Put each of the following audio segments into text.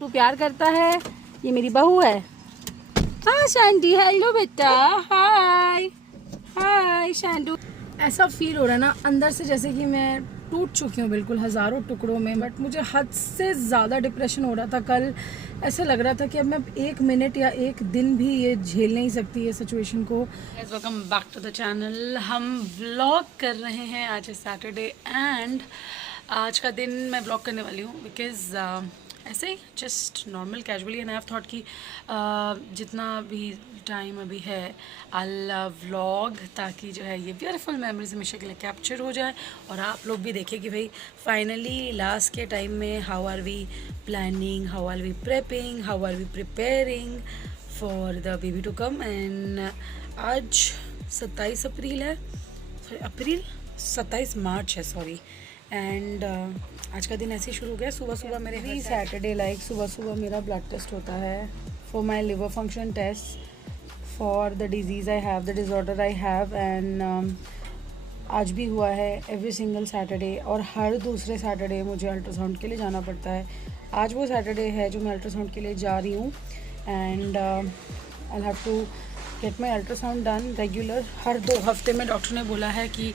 तू प्यार करता है। ये मेरी बहू है। हाँ शांति, हेलो बेटा, हाय हाय शांतु। ऐसा फील हो रहा है ना अंदर से जैसे कि मैं टूट चुकी हूँ बिल्कुल हज़ारों टुकड़ों में। बट मुझे हद से ज़्यादा डिप्रेशन हो रहा था कल। ऐसा लग रहा था कि अब मैं 1 मिनट या 1 दिन भी ये झेल नहीं सकती ये सिचुएशन को। Welcome back to the channel. हम व्लॉग कर रहे हैं, आज है सैटरडे एंड आज का दिन मैं व्लॉग करने वाली हूँ बिकॉज़ ऐसे ही just normal casually and I have thought कि जितना भी टाइम अभी है आई व्लॉग, ताकि जो है ये ब्यूटीफुल मेमोरीज हमेशा के लिए कैप्चर हो जाए और आप लोग भी देखें कि भाई फाइनली लास्ट के टाइम में how are we planning, how are we prepping, how are we preparing for the baby to come. And आज 27 अप्रैल है, अप्रैल 27 मार्च है सॉरी। एंड आज का दिन ऐसे ही शुरू हो गया। सुबह सुबह मेरे भी सैटरडे लाइक सुबह सुबह मेरा ब्लड टेस्ट होता है for my liver function test for the disease I have, the disorder I have. And आज भी हुआ है एवरी सिंगल सैटरडे, और हर दूसरे सैटरडे मुझे अल्ट्रासाउंड के लिए जाना पड़ता है। आज वो सैटरडे है जो मैं अल्ट्रासाउंड के लिए जा रही हूँ। And I have to get my ultrasound done regular. हर 2 हफ्ते में डॉक्टर ने बोला है कि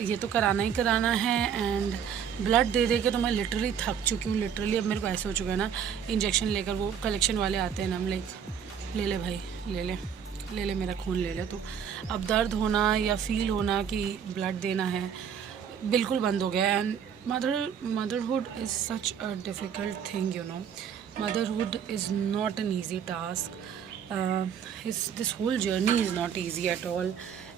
ये तो कराना ही कराना है। एंड ब्लड दे दे के तो मैं लिटरली थक चुकी हूँ। लिटरली अब मेरे को ऐसे हो चुका है ना, इंजेक्शन लेकर वो कलेक्शन वाले आते हैं ना, हम लाइक ले ले भाई, ले ले मेरा खून ले ले। तो अब दर्द होना या फील होना कि ब्लड देना है बिल्कुल बंद हो गया। And motherhood is such a difficult thing, you know. Motherhood is not an easy task. This whole journey is not easy at all.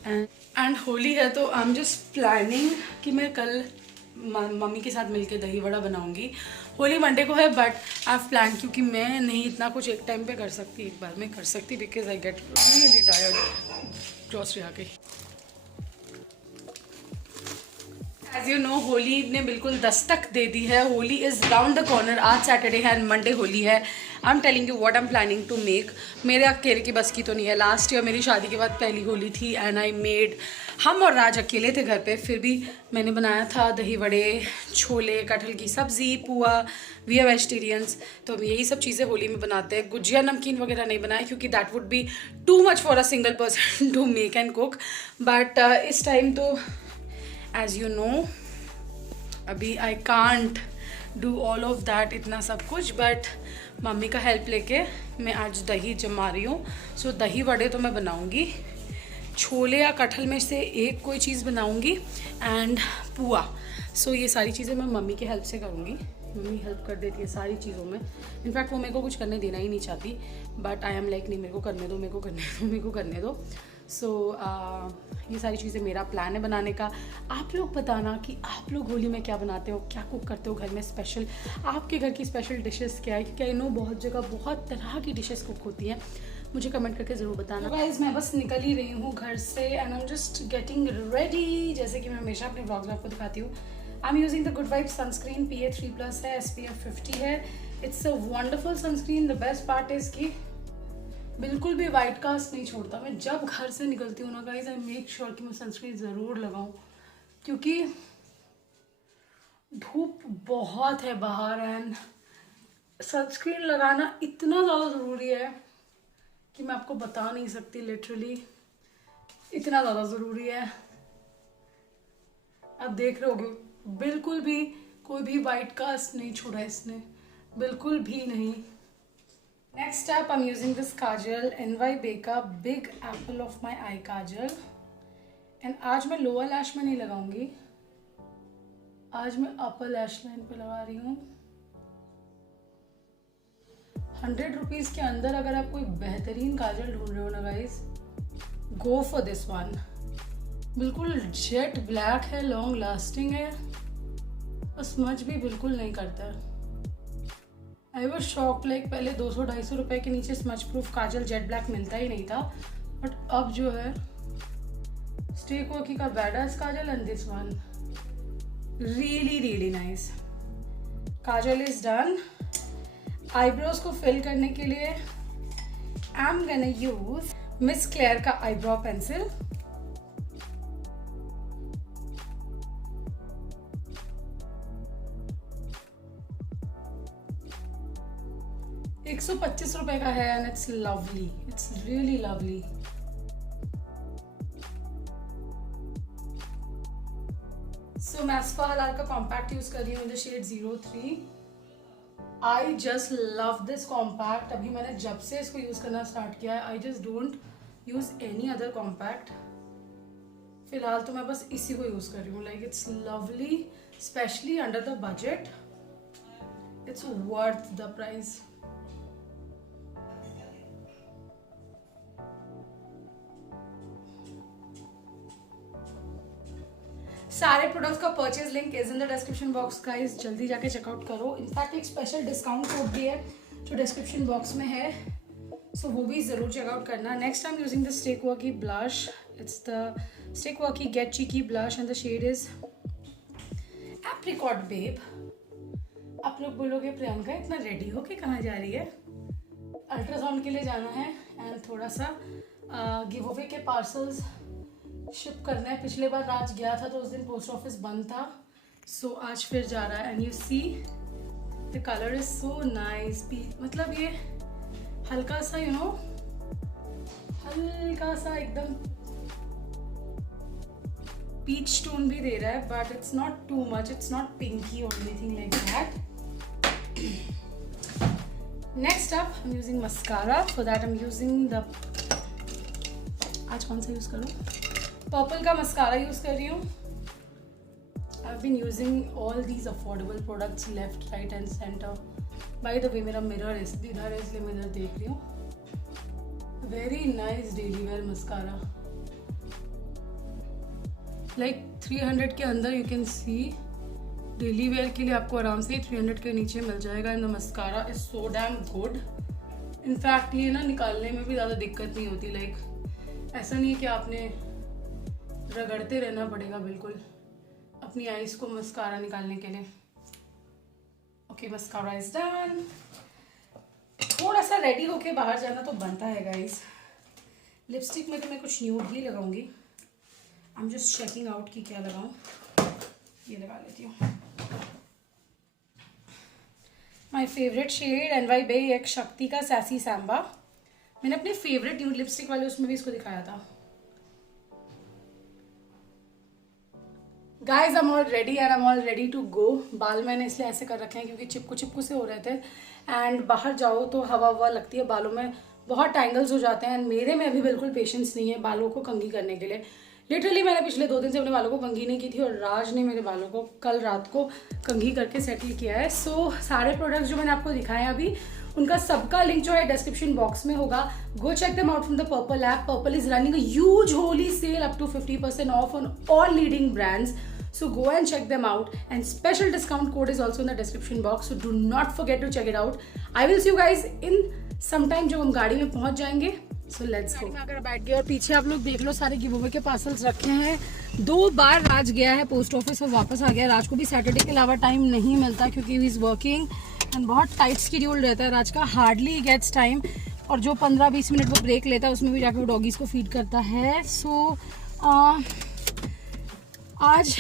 And Holi है तो आई एम जस्ट प्लानिंग कि मैं कल मम्मी के साथ मिलके दही वड़ा बनाऊंगी। होली मंडे को है बट आई हैव प्लान, क्योंकि मैं नहीं इतना कुछ एक टाइम पे कर सकती, एक बार में कर सकती, because I get really tired grocery आके। एज यू नो होली ने बिल्कुल दस्तक दे दी है। Holi is round the corner. आज सैटरडे है एंड मंडे होली है। I am telling you what I am planning to make. मेरे अकेले की बस की तो नहीं है। लास्ट ईयर मेरी शादी के बाद पहली होली थी एंड आई मेड, हम और राज अकेले थे घर पे, फिर भी मैंने बनाया था दही वड़े, छोले, कटहल की सब्ज़ी, पुआ। वी आर वेजिटेरियंस तो हम यही सब चीज़ें होली में बनाते हैं। गुजिया नमकीन वगैरह नहीं बनाए क्योंकि that would be too much for a single person to make and cook. But इस टाइम तो एज यू नो अभी I can't do all of that, इतना सब कुछ। बट मम्मी का हेल्प लेके मैं आज दही जमा रही हूँ। सो दही वड़े तो मैं बनाऊँगी, छोले या कटहल में से एक कोई चीज़ बनाऊँगी, एंड पुआ। सो ये सारी चीज़ें मैं मम्मी की हेल्प से करूँगी। मम्मी हेल्प कर देती है सारी चीज़ों में। इनफैक्ट वो मेरे को कुछ करने देना ही नहीं चाहती, बट आई एम लाइक नहीं, मेरे को करने दो, मेरे को करने दो, मेरे को करने दो। सो ये सारी चीज़ें मेरा प्लान है बनाने का। आप लोग बताना कि आप लोग होली में क्या बनाते हो, क्या कुक करते हो घर में स्पेशल, आपके घर की स्पेशल डिशेस क्या है, क्योंकि आई नो बहुत जगह बहुत तरह की डिशेस कुक होती हैं। मुझे कमेंट करके ज़रूर बताना। गाइस मैं बस निकल ही रही हूँ घर से and I am just getting ready. जैसे कि मैं हमेशा अपने व्लॉग्स में आपको दिखाती हूँ, आई am using the good vibes sunscreen. PA3+ है, SPF 50 है। It's a wonderful sunscreen. The best part is कि बिल्कुल भी वाइट कास्ट नहीं छोड़ता। मैं जब घर से निकलती हूँ ना गाइस, आई मेक श्योर कि मैं सनस्क्रीन ज़रूर लगाऊँ, क्योंकि धूप बहुत है बाहर एंड सनस्क्रीन लगाना इतना ज़्यादा ज़रूरी है कि मैं आपको बता नहीं सकती। लिटरली इतना ज़्यादा ज़रूरी है। आप देख रहे होगे बिल्कुल भी कोई भी वाइट कास्ट नहीं छोड़ा इसने, बिल्कुल भी नहीं। Next up I am using this Kajal, NY बेका big Apple of my I Kajal. And आज मैं लोअर लैश में नहीं लगाऊंगी, आज मैं अपर लैश लाइन पे लगा रही हूँ। 100 रुपीज़ के अंदर अगर आप कोई बेहतरीन काजल ढूंढ रहे हो ना guys, go for this one. बिल्कुल जेट ब्लैक है, लॉन्ग लास्टिंग है और स्मच भी बिल्कुल नहीं करता है। आई वॉज शॉक, लाइक पहले 200-250 रुपए के नीचे स्मच प्रूफ काजल जेट ब्लैक मिलता ही नहीं था, बट अब जो है स्टे कोकी का badass kajal and this one really really nice. Kajal is done. Eyebrows को फिल करने के लिए I am gonna use Miss Claire का आईब्रो पेंसिल। 125 रुपए का है and it's lovely, it's really lovely. So मैं असफा हलाल का कॉम्पैक्ट यूज कर रही हूँ in the shade 03। I just love this compact. अभी मैंने जब से इसको यूज करना स्टार्ट किया है I just don't use any other compact. फिलहाल तो मैं बस इसी को यूज कर रही हूँ। Like it's lovely, specially under the budget, it's worth the price. सारे प्रोडक्ट्स का purchase link is in the description box guys, जल्दी जाके चेकआउट करो। इनफैक्ट एक स्पेशल डिस्काउंट कोड भी है जो डिस्क्रिप्शन बॉक्स में है, सो वो भी ज़रूर चेकआउट करना। Next I am using the Stay Quirky blush, it's the Stay Quirky get cheeky blush and the shade is apricot babe. आप लोग बोलोगे प्रियंका इतना रेडी होके कहाँ जा रही है? अल्ट्रासाउंड के लिए जाना है एंड थोड़ा सा गिव अवे के पार्सल्स शिप करना है। पिछले बार राज गया था तो उस दिन पोस्ट ऑफिस बंद था, सो आज फिर जा रहा है। And you see the colour is so nice, मतलब ये हल्का सा यू नो हल्का सा एकदम पीच टोन भी दे रहा है, but it's not too much, it's not pinky और anything like that. Next up I am using mascara. For that I am using the, आज कौन सा यूज करूँ? पर्पल का मस्कारा यूज कर रही हूँ। I have been using all these affordable products left right and centre. By the way मेरा mirror इधर है इसलिए मैं इधर देख रही हूँ। Very nice daily wear mascara, like 300 के अंदर you can see. Daily wear के लिए आपको आराम से 300 के नीचे मिल जाएगा and the mascara is so damn good. In fact ये ना निकालने में भी ज़्यादा दिक्कत नहीं होती। लाइक ऐसा नहीं है कि आपने रगड़ते रहना पड़ेगा बिल्कुल अपनी आईज को मस्कारा निकालने के लिए। Okay mascara is done. थोड़ा सा रेडी होके बाहर जाना तो बनता है गाइस। लिपस्टिक में तो मैं कुछ न्यूड ही लगाऊंगी। I am just checking out कि क्या लगाऊं। ये लगा लेती हूँ। माय फेवरेट शेड NY बे एक शक्ति का सैसी सैम्बा। मैंने अपने फेवरेट न्यूड लिपस्टिक वाले उसमें भी इसको दिखाया था। Guys I am all ready and I am all ready to go. बाल मैंने इसलिए ऐसे कर रखे हैं क्योंकि चिपकू चिपकू से हो रहे थे एंड बाहर जाओ तो हवा ववा लगती है बालों में, बहुत टैंगल्स हो जाते हैं एंड मेरे में अभी बिल्कुल पेशेंस नहीं है बालों को कंघी करने के लिए। लिटरली मैंने पिछले 2 दिन से अपने बालों को कंघी नहीं की थी और राज ने मेरे बालों को कल रात को कंघी करके सेटल किया है। सो सारे प्रोडक्ट्स जो मैंने आपको दिखाए हैं अभी उनका सबका लिंक जो है डिस्क्रिप्शन बॉक्स में होगा। Go check them out from the Purplle app. Purplle is running a huge Holi sale up to 50% off on all leading brands. So go and check them out, and special discount code is also in the description box, so do not forget to check it out. I will see you guys in some time जब हम गाड़ी में पहुंच जाएंगे. So let's go. अगर बैठ गए और पीछे आप लोग देख लो सारे गिवअवे के पार्सल्स रखे हैं. 2 बार राज गया है पोस्ट ऑफिस और वापस आ गया. राज को भी सैटरडे के अलावा टाइम नहीं मिलता क्योंकि ही इज वर्किंग एंड बहुत टाइट शेड्यूल रहता है राज का. हार्डली गेट्स टाइम और जो 15-20 मिनट वो ब्रेक लेता है उसमें भी जाकर वो डॉगीज को फीड करता है. सो आज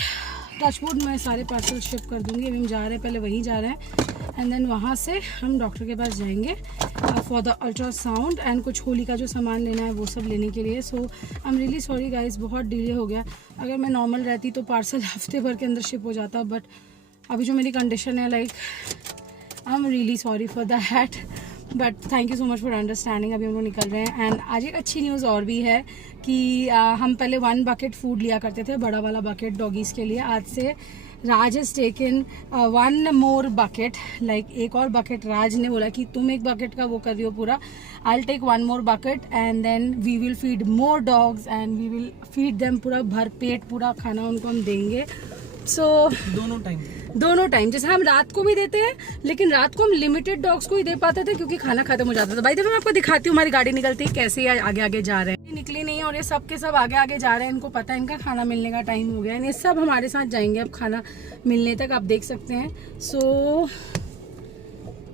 टचवुड मैं सारे पार्सल शिप कर दूंगी. अभी हम जा रहे हैं, पहले वहीं जा रहे हैं एंड देन वहाँ से हम डॉक्टर के पास जाएंगे फॉर द अल्ट्रासाउंड एंड कुछ होली का जो सामान लेना है वो सब लेने के लिए. So I am really sorry guys, बहुत डिले हो गया. अगर मैं नॉर्मल रहती तो पार्सल हफ्ते भर के अंदर शिप हो जाता, बट अभी जो मेरी कंडीशन है like I am really sorry for that, but thank you so much for understanding. अभी हम लोग निकल रहे हैं एंड आज एक अच्छी न्यूज़ और भी है कि हम पहले 1 बकेट फूड लिया करते थे, बड़ा वाला बकेट डॉगीज़ के लिए. आज से Raj has taken 1 more bucket. Like एक और बकेट राज ने बोला कि तुम एक बकेट का वो कर रही हो पूरा, I will take 1 more bucket and then we will feed more dogs and we will feed them. पूरा भर पेट पूरा खाना उनको हम देंगे. सो दोनों टाइम जैसे हम रात को भी देते हैं, लेकिन रात को हम लिमिटेड डॉग्स को ही दे पाते थे क्योंकि खाना खत्म हो जाता था. भाई देखो मैं आपको दिखाती हूँ हमारी गाड़ी निकलती है कैसे आगे आगे जा रहे हैं. निकली नहीं और ये सब के सब आगे आगे जा रहे हैं. इनको पता है इनका खाना मिलने का टाइम हो गया है. ये सब हमारे साथ जाएंगे अब खाना मिलने तक, आप देख सकते हैं. सो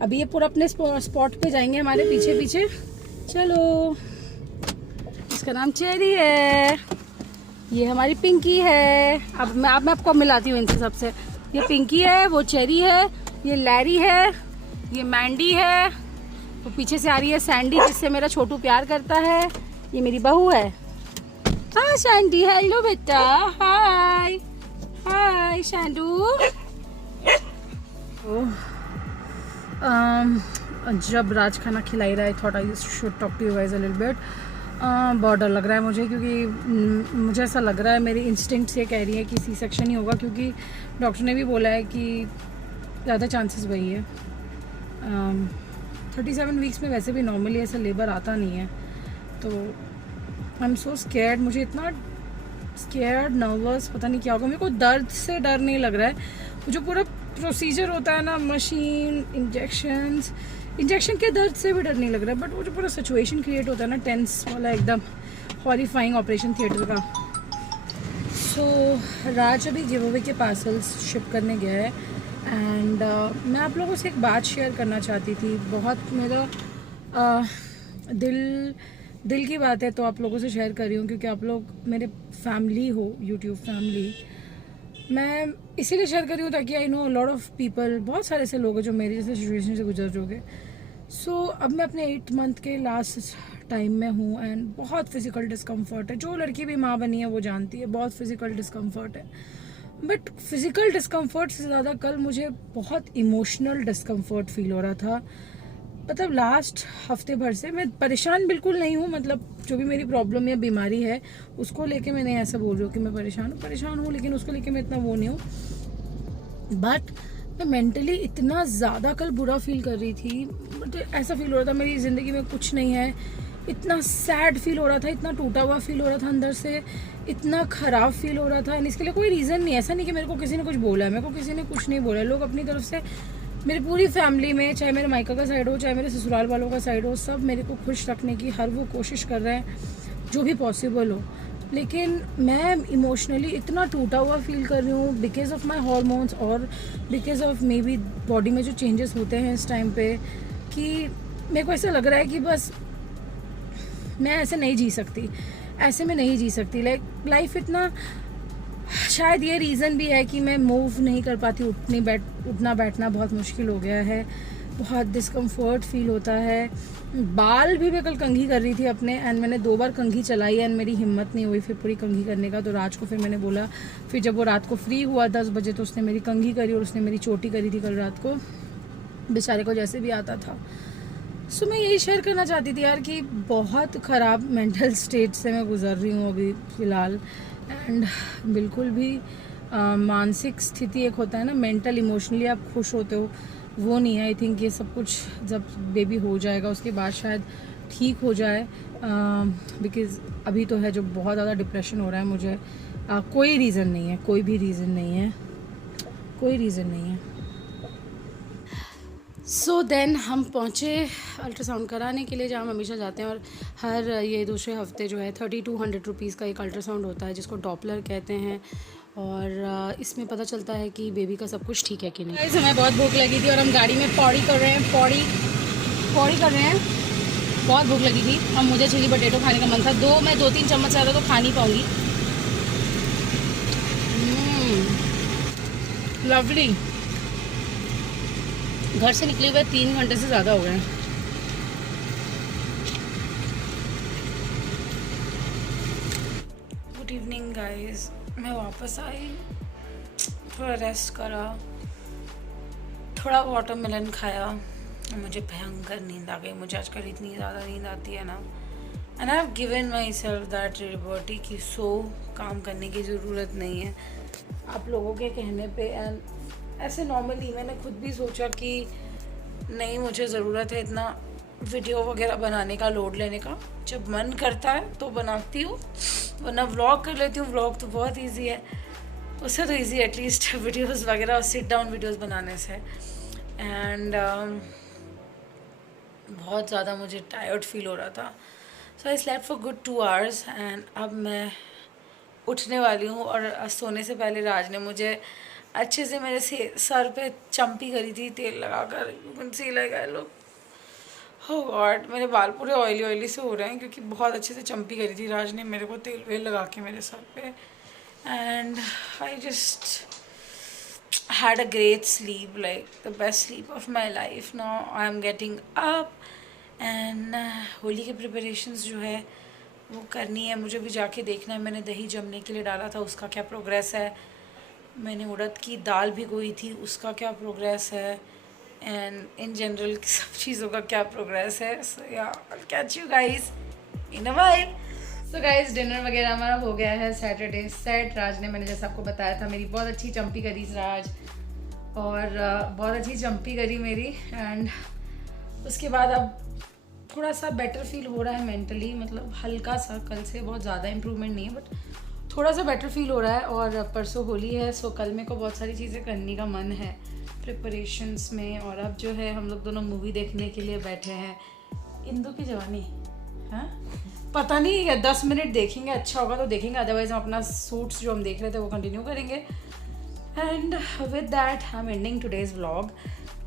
अभी ये पूरा अपने स्पॉट पे जाएंगे हमारे पीछे पीछे. चलो, इसका नाम चेरी है, ये हमारी पिंकी है. अब मैं आपको मिलाती हूँ इनसे सबसे. ये पिंकी है, वो चेरी है, ये लैरी है, ये मैंडी है, तो पीछे से आ रही है सैंडी, जिससे मेरा छोटू प्यार करता है। ये मेरी बहू है। हाँ सैंडी, हेलो बेटा, हाय हाय शैंडू। जब राज खाना खिलाई रहा है, thought I should talk to you guys a little bit. बहुत डर लग रहा है मुझे, क्योंकि मुझे ऐसा लग रहा है, मेरी इंस्टिंक्ट्स ये कह रही है कि सी सेक्शन ही होगा, क्योंकि डॉक्टर ने भी बोला है कि ज़्यादा चांसेस वही है। 37 वीक्स में वैसे भी नॉर्मली ऐसा लेबर आता नहीं है, तो आई एम सो स्कैर्ड। मुझे इतना स्कैर्ड, नर्वस, पता नहीं क्या होगा। मेरे को दर्द से डर नहीं लग रहा है, जो पूरा प्रोसीजर होता है ना, मशीन, इंजेक्शन के दर्द से भी डर नहीं लग रहा है, बट वो जो पूरा सिचुएशन क्रिएट होता है ना, टेंस वाला, एकदम हॉरिफाइंग ऑपरेशन थिएटर का। सो राज अभी गिव अवे के पार्सल्स शिप करने गया है, एंड मैं आप लोगों से एक बात शेयर करना चाहती थी। बहुत मेरा दिल की बात है, तो आप लोगों से शेयर कर रही हूँ, क्योंकि आप लोग मेरे फैमिली हो, यूट्यूब फैमिली। मैं इसीलिए शेयर कर रही हूँ ताकि I know lot of people, बहुत सारे ऐसे लोग हैं जो मेरी जैसे सिचुएशन से गुजर चुके। सो अब मैं अपने 8 मंथ के लास्ट टाइम में हूँ, एंड बहुत फिजिकल डिस्कम्फर्ट है। जो लड़की भी माँ बनी है वो जानती है, बहुत फिजिकल डिस्कम्फर्ट है। बट फिजिकल डिस्कम्फर्ट से ज़्यादा कल मुझे बहुत इमोशनल डिस्कम्फर्ट फील हो रहा था। मतलब लास्ट हफ्ते भर से मैं परेशान बिल्कुल नहीं हूँ, मतलब जो भी मेरी प्रॉब्लम या बीमारी है उसको लेके मैं नहीं ऐसा बोल रही हूँ कि मैं परेशान हूँ, लेकिन उसको लेके मैं इतना वो नहीं हूँ। बट मैं मेंटली इतना ज़्यादा कल बुरा फील कर रही थी, मुझे ऐसा फील हो रहा था मेरी ज़िंदगी में कुछ नहीं है। इतना सैड फील हो रहा था, इतना टूटा हुआ फील हो रहा था अंदर से, इतना ख़राब फील हो रहा था। एंड इसके लिए कोई रीज़न नहीं, ऐसा नहीं कि मेरे को किसी ने कुछ बोला है, मेरे को किसी ने कुछ नहीं बोला है। लोग अपनी तरफ से, मेरी पूरी फैमिली में, चाहे मेरे मायका का साइड हो, चाहे मेरे ससुराल वालों का साइड हो, सब मेरे को खुश रखने की हर वो कोशिश कर रहे हैं जो भी पॉसिबल हो। लेकिन मैं इमोशनली इतना टूटा हुआ फील कर रही हूँ, बिकॉज ऑफ माई हॉर्मोन्स और because of may be body में जो चेंजेस होते हैं इस टाइम पे, कि मेरे को ऐसा लग रहा है कि बस मैं ऐसे नहीं जी सकती, ऐसे में नहीं जी सकती। लाइफ इतना, शायद ये रीज़न भी है कि मैं मूव नहीं कर पाती, उठना बैठना बहुत मुश्किल हो गया है, बहुत डिस्कम्फर्ट फील होता है। बाल भी मैं कल कंघी कर रही थी अपने, एंड मैंने 2 बार कंघी चलाई, एंड मेरी हिम्मत नहीं हुई फिर पूरी कंघी करने का। तो राज को फिर मैंने बोला, फिर जब वो रात को फ्री हुआ 10 बजे, तो उसने मेरी कंघी करी और उसने मेरी चोटी करी थी कल रात को, बेचारे को जैसे भी आता था। सो मैं यही शेयर करना चाहती थी यार कि बहुत ख़राब मेंटल स्टेट से मैं गुजर रही हूँ अभी फ़िलहाल, एंड बिल्कुल भी मानसिक स्थिति एक होता है ना, मेंटल इमोशनली आप खुश होते हो, वो नहीं है। आई थिंक ये सब कुछ जब बेबी हो जाएगा उसके बाद शायद ठीक हो जाए, बिकॉज़ अभी तो है जो बहुत ज़्यादा डिप्रेशन हो रहा है मुझे। कोई रीज़न नहीं है, कोई भी रीज़न नहीं है, कोई रीज़न नहीं है। सो देन हम पहुँचे अल्ट्रासाउंड कराने के लिए, जहाँ हम हमेशा जाते हैं, और हर ये दूसरे हफ्ते जो है 3200 रुपीज़ का एक अल्ट्रासाउंड होता है, जिसको डॉपलर कहते हैं, और इसमें पता चलता है कि बेबी का सब कुछ ठीक है कि नहीं। गाइस हमें बहुत भूख लगी थी और हम गाड़ी में पौड़ी कर रहे हैं, पौड़ी कर रहे हैं। बहुत भूख लगी थी, अब मुझे चिली पटेटो खाने का मन था। मैं 2-3 चम्मच ज़्यादा तो खा नहीं पाऊँगी। लवली। घर से निकले हुए 3 घंटे से ज़्यादा हो गए हैं। गुड इवनिंग गाइस, मैं वापस आई, थोड़ा रेस्ट करा, थोड़ा वाटरमेलन खाया, मुझे भयंकर नींद आ गई। मुझे आजकल इतनी ज़्यादा नींद आती है ना, and I have given my self that liberty कि काम करने की ज़रूरत नहीं है आप लोगों के कहने पे। एंड ऐसे नॉर्मली मैंने खुद भी सोचा कि नहीं, मुझे ज़रूरत है इतना वीडियो वगैरह बनाने का, लोड लेने का। जब मन करता है तो बनाती हूँ, वरना व्लॉग कर लेती हूँ। व्लॉग तो बहुत इजी है, उससे तो इजी एटलीस्ट वीडियोस वगैरह, सिट डाउन वीडियोस बनाने से। एंड बहुत ज़्यादा मुझे टायर्ड फील हो रहा था, so I slept for good 2 hours. And अब मैं उठने वाली हूँ, और सोने से पहले राज ने मुझे अच्छे से मेरे सर पे चम्पी करी थी तेल लगाकर। You can see like I look, हो गॉड, मेरे बाल पूरे ऑयली से हो रहे हैं, क्योंकि बहुत अच्छे से चम्पी करी थी राज ने मेरे को तेल वेल लगा के मेरे सर पे। And I just had a great sleep, like the best sleep of my life. Now I am getting up and Holi के प्रिपरेशंस जो है वो करनी है मुझे भी, जाके देखना है। मैंने दही जमने के लिए डाला था, उसका क्या प्रोग्रेस है। मैंने उड़द की दाल भिगोई थी, उसका क्या प्रोग्रेस है। एंड इन जनरल सब चीज़ों का क्या प्रोग्रेस है। सो या I'll catch you guys in a while. So guys dinner वगैरह हमारा हो गया है। सैटरडे सेट राज ने, मैंने जैसा आपको बताया था, मेरी बहुत अच्छी चंपी करी राज, और बहुत अच्छी चंपी करी मेरी। एंड उसके बाद अब थोड़ा सा बेटर फील हो रहा है मेंटली, मतलब हल्का सा, कल से बहुत ज़्यादा इम्प्रूवमेंट नहीं है बट थोड़ा सा बेटर फील हो रहा है। और परसों होली है, सो कल मेरे को बहुत सारी चीज़ें करने का मन है प्रिपरेशंस में। और अब जो है हम लोग दोनों मूवी देखने के लिए बैठे हैं, इंदु की जवानी। हाँ, पता नहीं 10 मिनट देखेंगे, अच्छा होगा तो देखेंगे, अदरवाइज हम अपना सूट्स जो हम देख रहे थे वो कंटिन्यू करेंगे। And with that I am ending today's vlog.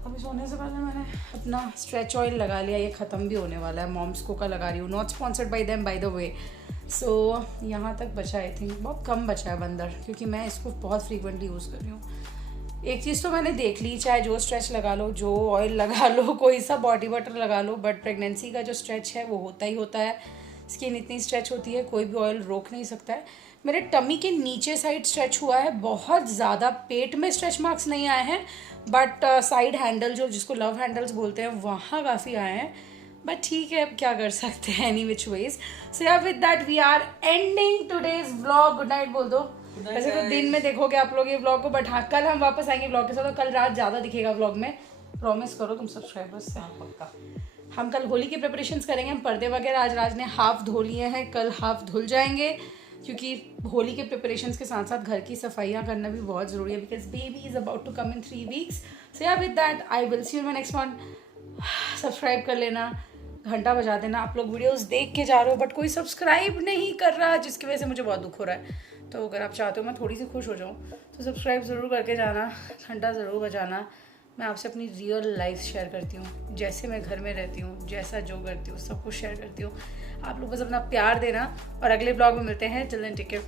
अभी सोने से पहले मैंने अपना स्ट्रेच ऑयल लगा लिया, ये ख़त्म भी होने वाला है। मॉम्स को का लगा रही हूँ, not sponsored by them by the way. So यहाँ तक बचा, आई थिंक बहुत कम बचा है बंदर, क्योंकि मैं इसको बहुत फ्रीक्वेंटली यूज़ कर रही हूँ। एक चीज़ तो मैंने देख ली, चाहे जो स्ट्रेच लगा लो, जो ऑयल लगा लो, कोई सा बॉडी बटर लगा लो, बट प्रेगनेंसी का जो स्ट्रेच है वो होता ही होता है। स्किन इतनी स्ट्रेच होती है, कोई भी ऑयल रोक नहीं सकता है। मेरे टमी के नीचे साइड स्ट्रेच हुआ है बहुत ज़्यादा, पेट में स्ट्रेच मार्क्स नहीं आए हैं, बट साइड हैंडल जो जिसको लव हैंडल्स बोलते हैं वहाँ काफ़ी आए हैं। बट ठीक है, अब क्या कर सकते हैं, any which ways. So yeah with that we are ending today's vlog. Good night बोल दो। वैसे तो दिन में देखोगे आप लोग ये व्लॉग को, बट हाँ कल हम वापस आएंगे व्लॉग के साथ, तो कल रात ज़्यादा दिखेगा व्लॉग में, प्रॉमिस करो तुम सब्सक्राइबर्स से। पक्का। हम कल होली की प्रिपरेशंस करेंगे। हम पर्दे वगैरह आज राज ने हाफ धो लिए हैं, कल हाफ धुल जाएंगे, क्योंकि होली के प्रिपरेशंस के साथ साथ घर की सफाइयाँ करना भी बहुत ज़रूरी है, because baby is about to come in 3 weeks। So yeah with that I will see you my next one. Subscribe कर लेना, घंटा बजा देना। आप लोग वीडियोस देख के जा रहे हो बट कोई सब्सक्राइब नहीं कर रहा, जिसकी वजह से मुझे बहुत दुख हो रहा है। तो अगर आप चाहते हो मैं थोड़ी सी खुश हो जाऊँ तो सब्सक्राइब ज़रूर करके जाना, घंटा ज़रूर बजाना। मैं आपसे अपनी रियल लाइफ शेयर करती हूँ, जैसे मैं घर में रहती हूँ, जैसा जो करती हूँ, सब कुछ शेयर करती हूँ। आप लोग बस अपना प्यार देना, और अगले ब्लॉग में मिलते हैं। Till then take care.